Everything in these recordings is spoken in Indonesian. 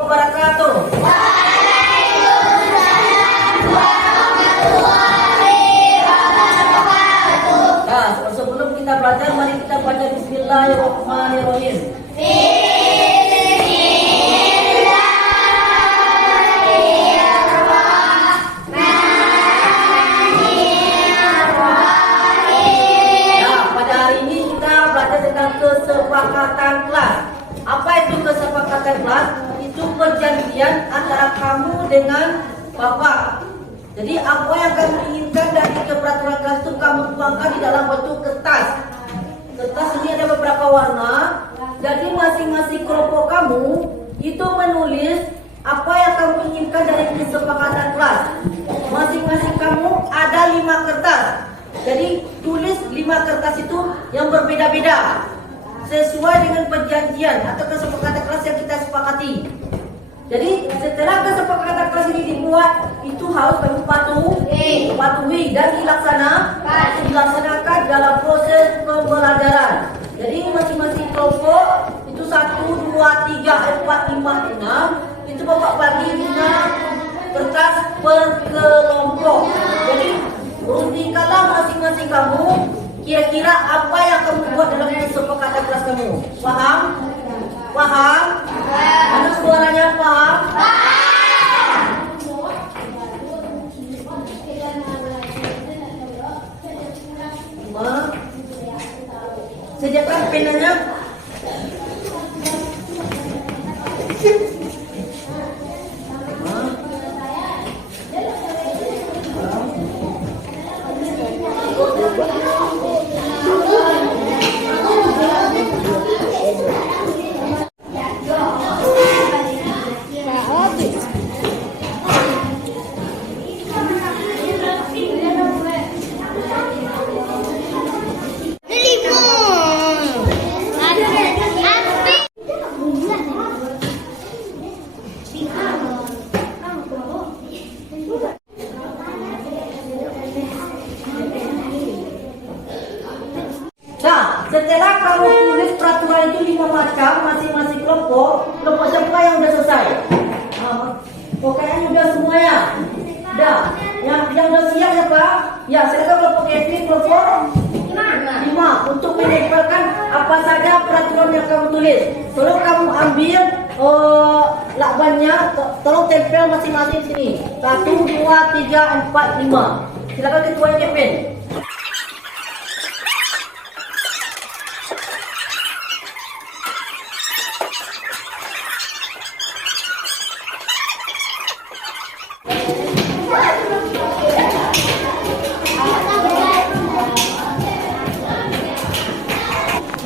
Wabarakatuh. Nah, sebelum kita belajar, mari kita baca Bismillahirrahmanirrahim. Kesepakatan kelas. Apa itu kesepakatan kelas? Itu perjanjian antara kamu dengan bapak. Jadi apa yang kamu inginkan dari peraturan kelas itu kamu tuangkan di dalam bentuk kertas. Kertas ini ada beberapa warna. Jadi masing-masing kelompok kamu itu menulis apa yang kamu inginkan dari kesepakatan kelas. Masing-masing kamu ada 5 kertas. Jadi tulis 5 kertas itu yang berbeda-beda sesuai dengan perjanjian atau kesepakatan kelas yang kita sepakati. Jadi setelah kesepakatan kelas ini dibuat, itu harus kamu patuhi dan dilaksanakan dalam proses pembelajaran. Jadi masing-masing kelompok itu 1, 2, 3, 4, 5, 6 itu bapak bagi 5 kertas per kelompok. Jadi runtingkanlah masing-masing kamu kira-kira apa yang kamu buat dalam kesepakatan kelas kamu. Paham? Paham? Mana suaranya paham? Sediakan penanya. Setelah kamu tulis peraturan itu 5 macam masing-masing kelompok siapa yang udah selesai? Pokoknya udah semuanya. Udah. Yang udah siap siapa? Ya, silakan kelompok Kevin, kelompok 5 untuk menempelkan apa saja peraturan yang kamu tulis. Tolong kamu ambil lakbannya, tolong tempel masing-masing sini. 1, 2, 3, 4, 5. Silakan ketuanya Kevin.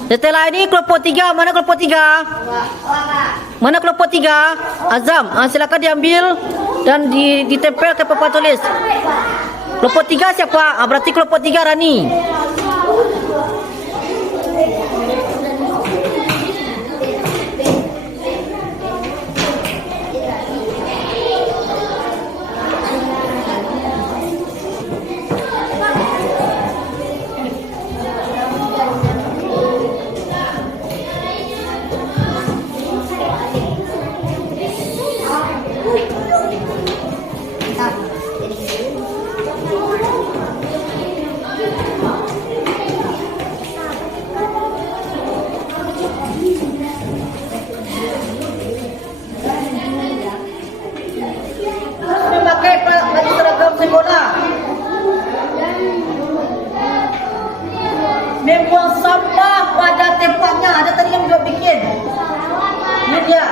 Setelah ini kelompok 3, mana kelompok 3? Mana kelompok 3? Azam, silakan diambil dan ditempel ke papan tulis. Kelompok 3 siapa? Berarti kelompok 3 Rani. Membuang sampah pada tempatnya. Ada tadi yang juga bikin. Ini dia.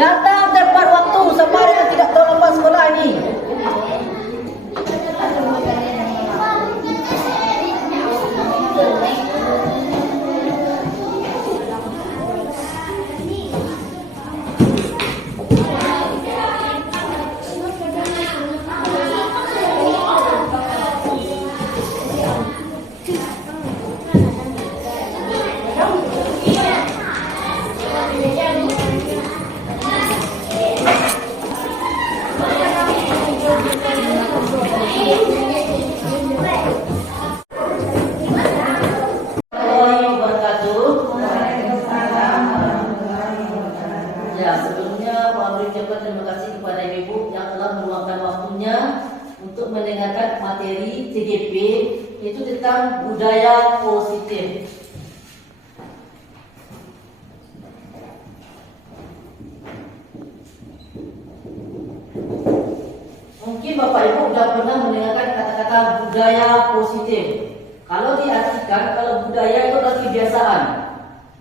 Datang tepat waktu sampai yang tidak tahu lepas sekolah ini. untuk mendengarkan materi TGP yaitu tentang budaya positif. Mungkin Bapak Ibu sudah pernah mendengarkan kata-kata budaya positif. Kalau diartikan, kalau budaya itu adalah kebiasaan.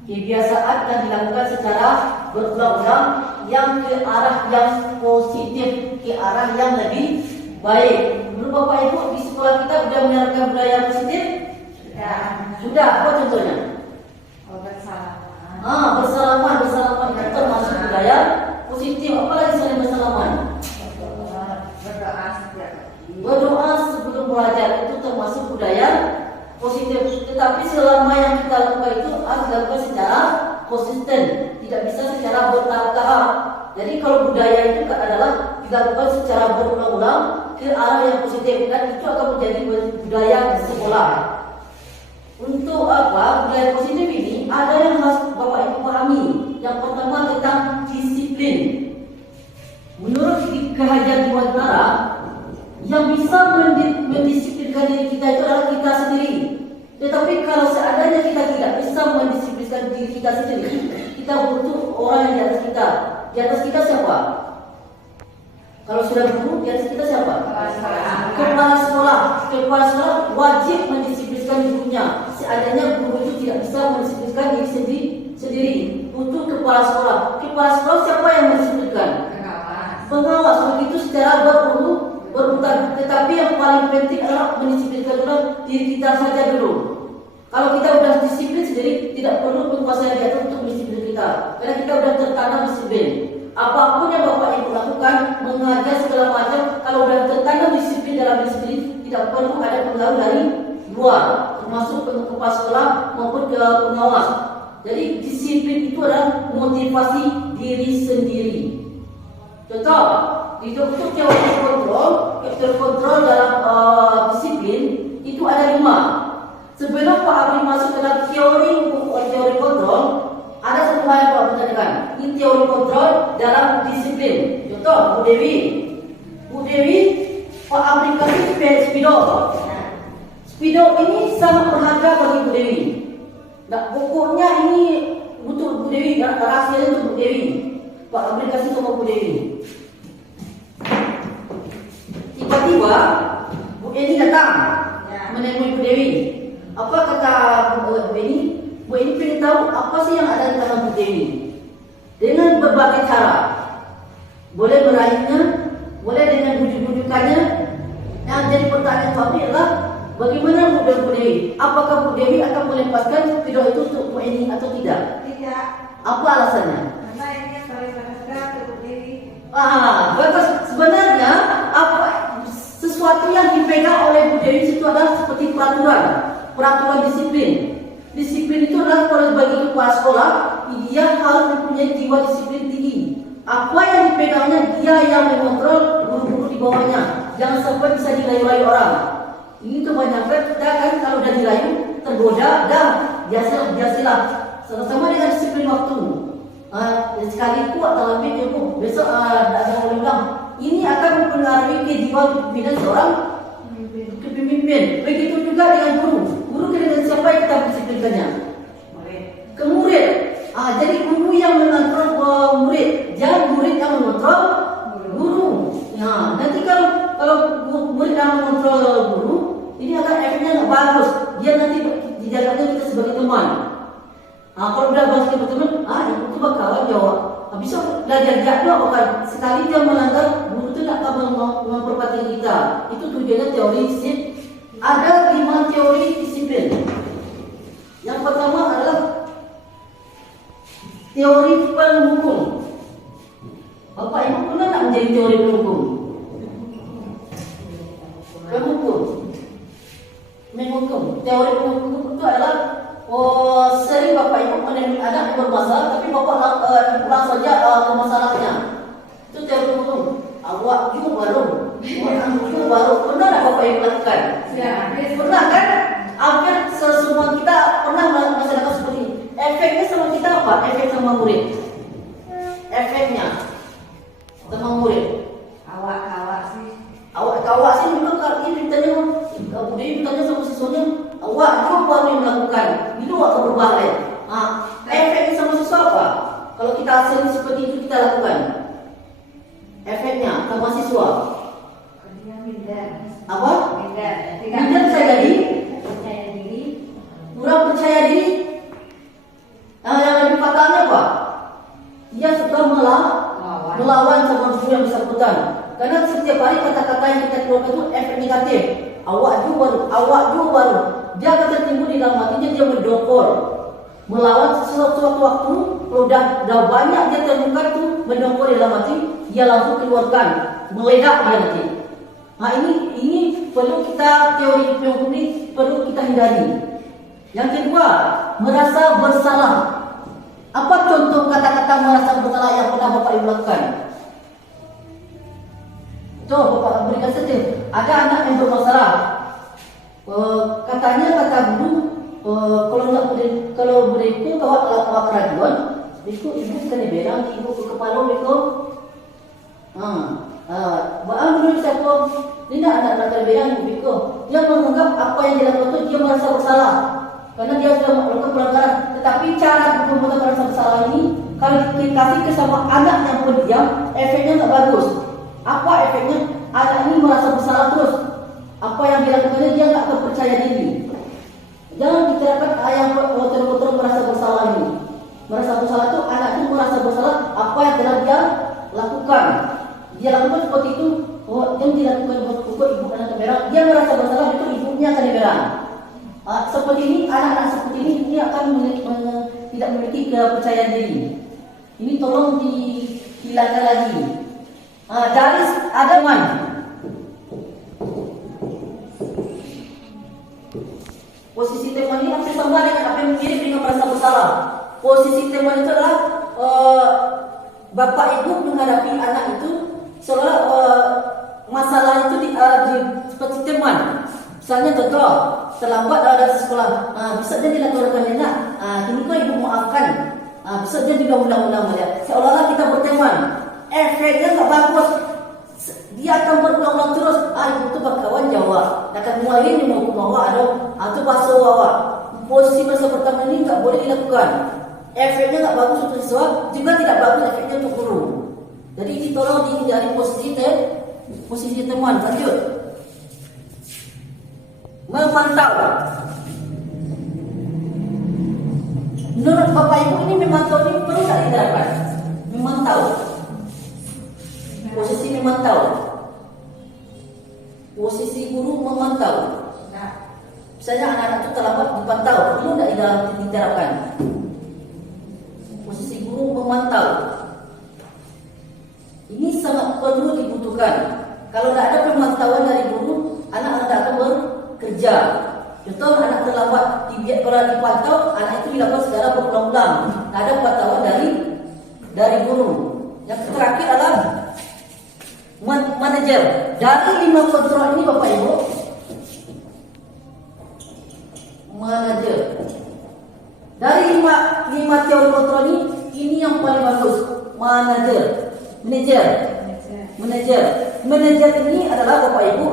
Kebiasaan yang dilakukan secara berulang-ulang yang ke arah yang positif, ke arah yang lebih baik. Menurut Bapak Ibu di sekolah kita sudah menerapkan budaya positif? Sudah. Apa contohnya? Bersalaman. Bersalaman itu termasuk budaya positif. Apalagi selain bersalaman? Berdoa sebelum belajar itu termasuk budaya positif. Tetapi selama yang kita lakukan itu harus dilakukan secara konsisten, tidak bisa secara bertahap-tahap. Jadi kalau budaya itu adalah dilakukan secara berulang-ulang ke arah yang positif, dan itu akan menjadi budaya di sekolah. Untuk apa? Budaya positif ini ada yang harus Bapak Ibu pahami. Yang pertama tentang disiplin. Menurut Ki Hajar Dewantara, yang bisa mendisiplinkan diri kita itu adalah kita sendiri. Tetapi kalau seandainya kita tidak bisa mendisiplinkan diri kita sendiri, kita butuh orang yang di atas kita. Di atas kita siapa? Kalau sudah guru, di atas kita siapa? Kepala sekolah. Kepala sekolah wajib mendisiplinkan dirinya. Seandainya guru itu tidak bisa mendisiplinkan diri sendiri, butuh kepala sekolah. Kepala sekolah siapa yang mendisiplinkan? Pengawas. Begitu secara berurutan. Tetapi yang paling penting adalah mendisiplinkan dulu diri kita saja dulu. Kalau kita sudah disiplin sendiri, tidak perlu penguasa yang di atas untuk mendisiplin kita, karena kita sudah tertanam disiplin. Apapun yang Bapak Ibu lakukan, mengajar segala macam, kalau sudah tertanam disiplin dalam disiplin, tidak perlu ada pengaruh dari luar, termasuk kepala sekolah maupun ke pengawas. Jadi disiplin itu adalah motivasi diri sendiri. Contoh, di untuk teori kontrol dalam disiplin itu ada 5. Sebelum Pak Abri masuk dalam teori kontrol, ada satu hal yang Pak Abri tanyakan. Ini teori kontrol dalam disiplin. Contoh, Bu Dewi, Pak Abri kasih spidol. Spidol ini sangat berharga bagi Bu Dewi. Nah, pokoknya ini untuk Bu Dewi, rahasianya untuk Bu Dewi. Pak Abri kasih sama Bu Dewi. Tiba-tiba Bu Eni datang menemui Bu Dewi. Apa kata Bu Eni? Bu Eni ingin tahu apa sih yang ada di dalam Bu Dewi. Dengan berbagai cara. Boleh meraihnya, boleh dengan bujuk-bujukannya. Yang jadi pertanyaan Pak Abri adalah bagaimana Bu Dewi? Apakah Bu Dewi akan melepaskan video itu untuk Bu Eni atau tidak? Tidak. Apa alasannya? Karena ini yang paling berharga untuk Bu Dewi. Sebenarnya apa sesuatu yang dipegang oleh Bu Dewi itu adalah seperti peraturan disiplin. Disiplin itu adalah kalau bagi kepala sekolah, dia harus mempunyai jiwa disiplin tinggi. Apa yang dipegangnya, dia yang mengontrol guru-guru di bawahnya. Jangan sampai bisa dirayu-rayu orang. Ini kebanyakan kita kan kalau udah dirayu, tergoda, biasalah. Sama-sama dengan disiplin waktu. Sekali kuat dalam video, besok ada ulang. Ini akan mempengaruhi kejiwaan kepemimpinan seorang kepemimpin. Begitu juga dengan guru. Guru dengan siapa yang kita disiplinkannya? Ke murid. Jadi guru yang mengontrol murid, jangan murid yang mengontrol guru. Nah, nanti kalau murid yang mengontrol guru, ini akan efeknya nggak bagus. Dia nanti dijalankan kita sebagai teman. Kalau udah bahas ke teman, itu bakalan jawab. Bisa belajar jadwal, bukan sekali dia melanggar, guru itu tidak akan memperhatikan kita. Itu tujuannya teori disiplin. Ada 5 teori disiplin. Yang pertama adalah teori penghukum. Bapak Ibu pernah tak menjadi teori penghukum? Menghukum. Teori penghukum itu adalah sering Bapak Ibu menemui anak yang bermasalah, tapi Bapak pulang saja ke masalahnya. Itu teori penghukum. Awak juga baru. Pernah tak Bapak Ibu lakukan? Ya. Pernah kan? Hampir semua kita pernah melaksanakan seperti ini. Efeknya sama kita apa? Efek sama murid. Efeknya sama murid. Awak sih. Awak sih dulu bertanya, Ibu Dewi bertanya sama siswanya, awak apa yang melakukan? Itu akan berubah. Efeknya sama siswa apa? Kalau kita hasil seperti itu kita lakukan, efeknya ke mahasiswa Dia minder. apa? Minder. Minder bisa jadi, Percaya diri. kurang percaya diri. Yang lebih fatalnya apa? Dia suka melawan sama guru yang bersangkutan. Karena setiap hari kata-kata yang kita keluarkan itu efek negatif. Awak juga baru. Dia akan tertimbun di dalam hatinya, dia mendokor, melawan suatu waktu. Kalau dah banyak dia temukan tuh mendokor di dalam hati, dia langsung keluarkan, meledak dia nanti. Nah ini perlu kita, teori hukum ini perlu kita hindari. Yang kedua, merasa bersalah. Apa contoh kata-kata merasa bersalah yang pernah Bapak Ibu lakukan? Tuh, Bapak berikan saja. Ada anak yang bermasalah. Katanya kata guru, kalau beriku kawat kerajuan, ibu kena berang, ibu ke kepala ibu. Baang dulu siapa? Tidak anak-anak terberang ibu. Dia menganggap apa yang dilakukan itu dia merasa bersalah. Karena dia sudah melakukan pelanggaran. Tetapi cara pembuatan merasa bersalah ini, kalau dikasih ke sama anak yang pendiam, efeknya tak bagus. Apa efeknya? Anak ini merasa bersalah terus. Apa yang dilakukannya dia tak percaya diri. Jangan diterapkan yang kotor-kotor merasa bersalah ini. Merasa bersalah itu anak itu merasa bersalah apa yang telah dia lakukan. Dia lakukan seperti itu. Yang dilakukan ibu anak keberang, dia merasa bersalah itu ibunya keberang. Seperti ini, anak-anak seperti ini akan tidak memiliki kepercayaan diri. Ini tolong dihilangkan lagi. Dari ada man. Posisi teman ini hampir sama dengan apa yang mirip dengan merasa bersalah. Posisi teman itu adalah bapak ibu menghadapi anak itu seolah masalah itu seperti teman. Misalnya contoh, terlambat dari sekolah, bisa jadi dilaporkan enak. Ini kok ibu maafkan. Bisa jadi undang-undang melihat. Seolah-olah kita berteman. Efeknya tak bagus. Dia akan berulang-ulang terus. Ibu tu berkawan Jawa. Akan mulai ini mau kumawa atau bahasa wawa. Posisi masa pertama ini tak boleh dilakukan. Efeknya tak bagus untuk siswa, juga tidak bagus efeknya untuk guru. Jadi ini tolong dihindari posisi teman. Lanjut. Memantau. Menurut Bapak Ibu ini memantau ini perlu tak diterapkan? Memantau. Posisi memantau. Posisi guru memantau. Misalnya anak-anak itu terlambat dipantau, perlu tak diterapkan? Posisi guru memantau. Ini sangat perlu dibutuhkan. Kalau tidak ada pemantauan dari guru, anak-anak tidak akan bekerja. Contoh anak terlambat, kalau dipantau, anak itu dilakukan secara berulang-ulang. Tidak ada pantauan dari guru. Yang terakhir adalah manajer. Dari 5 kontrol ini Bapak Ibu, manajer. Dari 5 teori kontrol ini yang paling bagus. Manajer ini adalah Bapak Ibu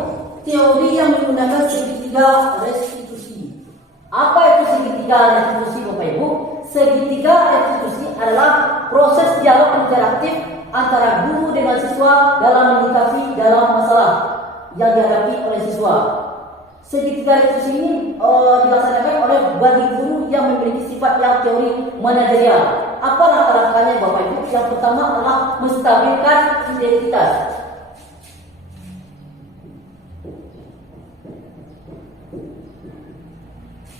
teori yang menggunakan segitiga restitusi. Apa itu segitiga restitusi Bapak Ibu? Segitiga restitusi adalah proses dialog interaktif antara guru dengan siswa dalam menyikapi dalam masalah yang dihadapi oleh siswa. Segitiga restitusi ini dilaksanakan oleh bagi guru yang memiliki sifat yang teori manajerial. Apa langkah-langkahnya Bapak Ibu? Yang pertama adalah menstabilkan identitas.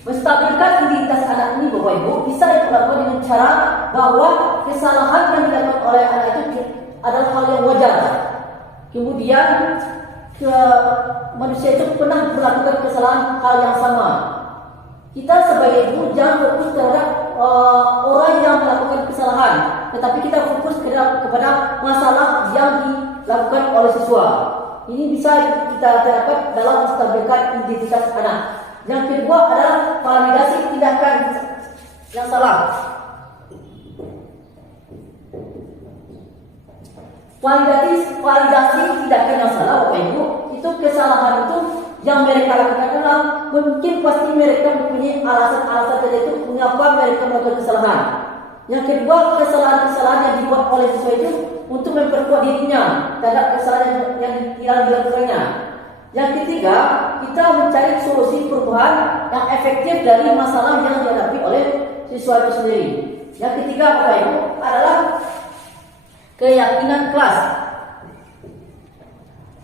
Menstabilkan identitas anak ini Bapak Ibu bisa dilakukan dengan cara bahwa kesalahan yang dilakukan oleh anak itu adalah hal yang wajar. Kemudian manusia itu pernah melakukan kesalahan hal yang sama. Kita sebagai guru jangan fokus terhadap orang yang melakukan kesalahan, tetapi kita fokus kepada masalah yang dilakukan oleh siswa. Ini bisa kita terapkan dalam menstabilkan identitas anak. Yang kedua adalah validasi tindakan yang salah. Validasi tindakan yang salah Bapak Ibu, itu kesalahan itu yang mereka lakukan adalah mungkin pasti mereka mempunyai alasan-alasan tertentu mengapa mereka melakukan kesalahan. Yang kedua, kesalahan-kesalahan yang dibuat oleh siswa itu untuk memperkuat dirinya terhadap kesalahan yang dilakukannya. Yang ketiga, kita mencari solusi perubahan yang efektif dari masalah yang dihadapi oleh siswa itu sendiri. Yang ketiga, Bapak Ibu, adalah keyakinan kelas.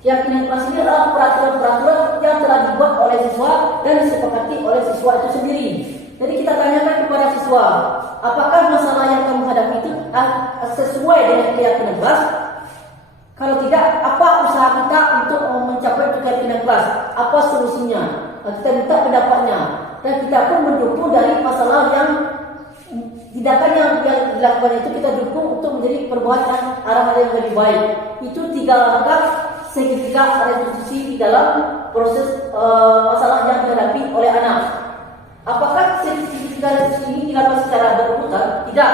Keyakinan kelas ini adalah peraturan-peraturan yang telah dibuat oleh siswa dan disepakati oleh siswa itu sendiri. Jadi kita tanyakan kepada siswa, apakah masalah yang kamu hadapi itu sesuai dengan keyakinan kelas? Kalau tidak, apa usaha kita untuk mencapai keyakinan kelas? Apa solusinya? Kita minta pendapatnya. Dan kita pun mendukung dari masalah yang tindakan yang dilakukan itu kita dukung untuk menjadi perubahan arah yang lebih baik. Itu 3 langkah segitiga restitusi di dalam proses masalah yang dihadapi oleh anak. Apakah segitiga restitusi ini dilakukan secara berurutan? Tidak.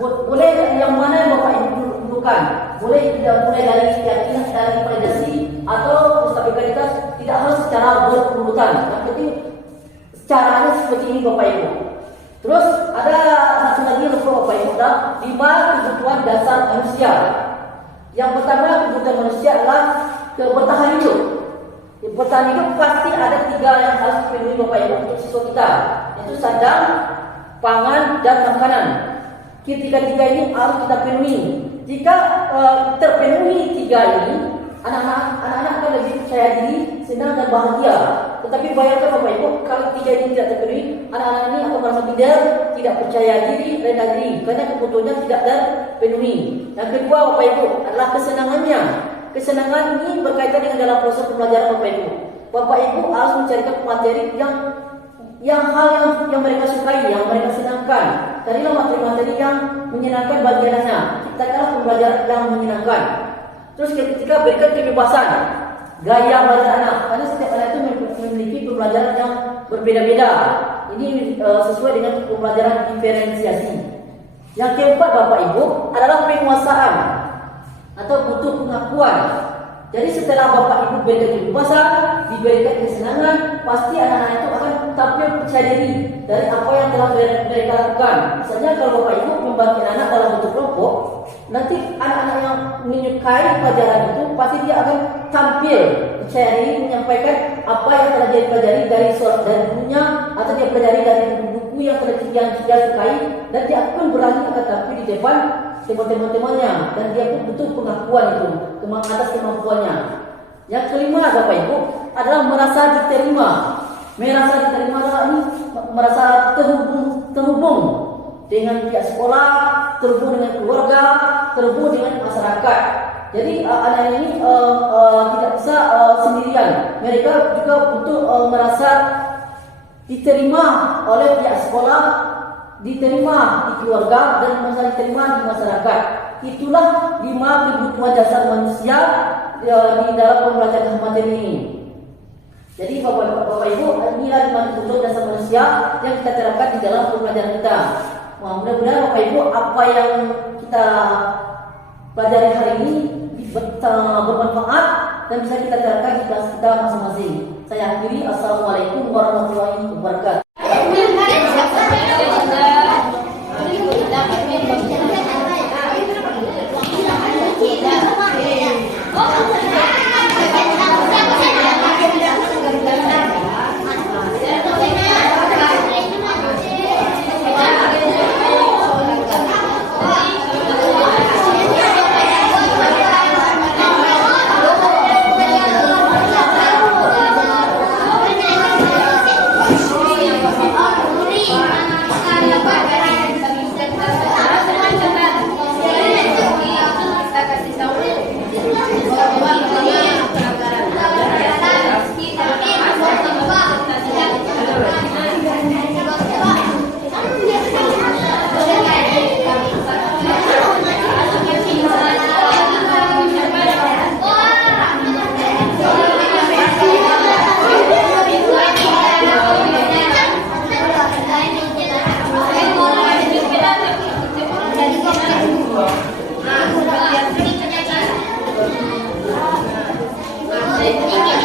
Boleh yang mana yang Bapak Ibu dudukkan? Boleh tidak mulai dari keyakinan dari validasi atau stabilitas, tidak harus secara berurutan. Yang penting caranya seperti ini Bapak Ibu. Terus ada satu lagi Bapak Ibu, 5 kebutuhan dasar manusia. Yang pertama kebutuhan manusia adalah bertahan hidup. Bertahan hidup pasti ada 3 yang harus dipenuhi Bapak Ibu untuk siswa kita, yaitu sandang, pangan, dan makanan. Ketiga-tiga ini harus kita penuhi. Jika terpenuhi 3 ini, anak-anak akan lebih percaya diri, senang dan bahagia. Tetapi bayangkan Bapak Ibu, kalau 3 ini tidak terpenuhi, anak-anak ini akan merasa minder, tidak percaya diri, rendah diri, karena kebutuhannya tidak terpenuhi. Yang kedua Bapak Ibu adalah kesenangannya. Kesenangan ini berkaitan dengan dalam proses pembelajaran Bapak Ibu. Bapak Ibu harus mencarikan materi yang mereka sukai, yang mereka senangkan. Carilah materi-materi yang menyenangkan bagi anaknya. Ciptakanlah pembelajaran yang menyenangkan. Terus ketiga, berikan kebebasan gaya belajar anak, karena setiap anak itu memiliki pembelajaran yang berbeda-beda. Ini sesuai dengan pembelajaran diferensiasi. Yang keempat Bapak Ibu adalah penguasaan atau butuh pengakuan. Jadi setelah Bapak Ibu berikan kebebasan, diberikan kesenangan, pasti anak-anak itu akan tampil percaya diri dari apa yang telah mereka lakukan. Misalnya kalau Bapak Ibu membantu anak dalam bentuk kelompok, nanti anak-anak yang menyukai pelajaran itu pasti dia akan tampil percaya diri menyampaikan apa yang telah dia pelajari dari gurunya, atau dia pelajari dari buku yang telah dia sukai, dan dia akan berani akan tampil di depan teman-temannya, dan dia pun butuh pengakuan itu atas kemampuannya. Yang kelima Bapak Ibu adalah merasa diterima. Merasa diterima adalah ini merasa terhubung dengan pihak sekolah, terhubung dengan keluarga, terhubung dengan masyarakat. Jadi anak ini tidak bisa sendirian. Mereka juga butuh merasa diterima oleh pihak sekolah, diterima di keluarga, dan merasa diterima di masyarakat. Itulah 5 kebutuhan dasar manusia di dalam pembelajaran materi ini. Jadi Bapak Ibu, inilah 5 kebutuhan dasar manusia yang kita terapkan di dalam pembelajaran kita. Mudah-mudahan Bapak Ibu, apa yang kita pelajari hari ini bermanfaat dan bisa kita terapkan di kelas kita masing-masing. Saya akhiri. Assalamualaikum warahmatullahi wabarakatuh. Nah,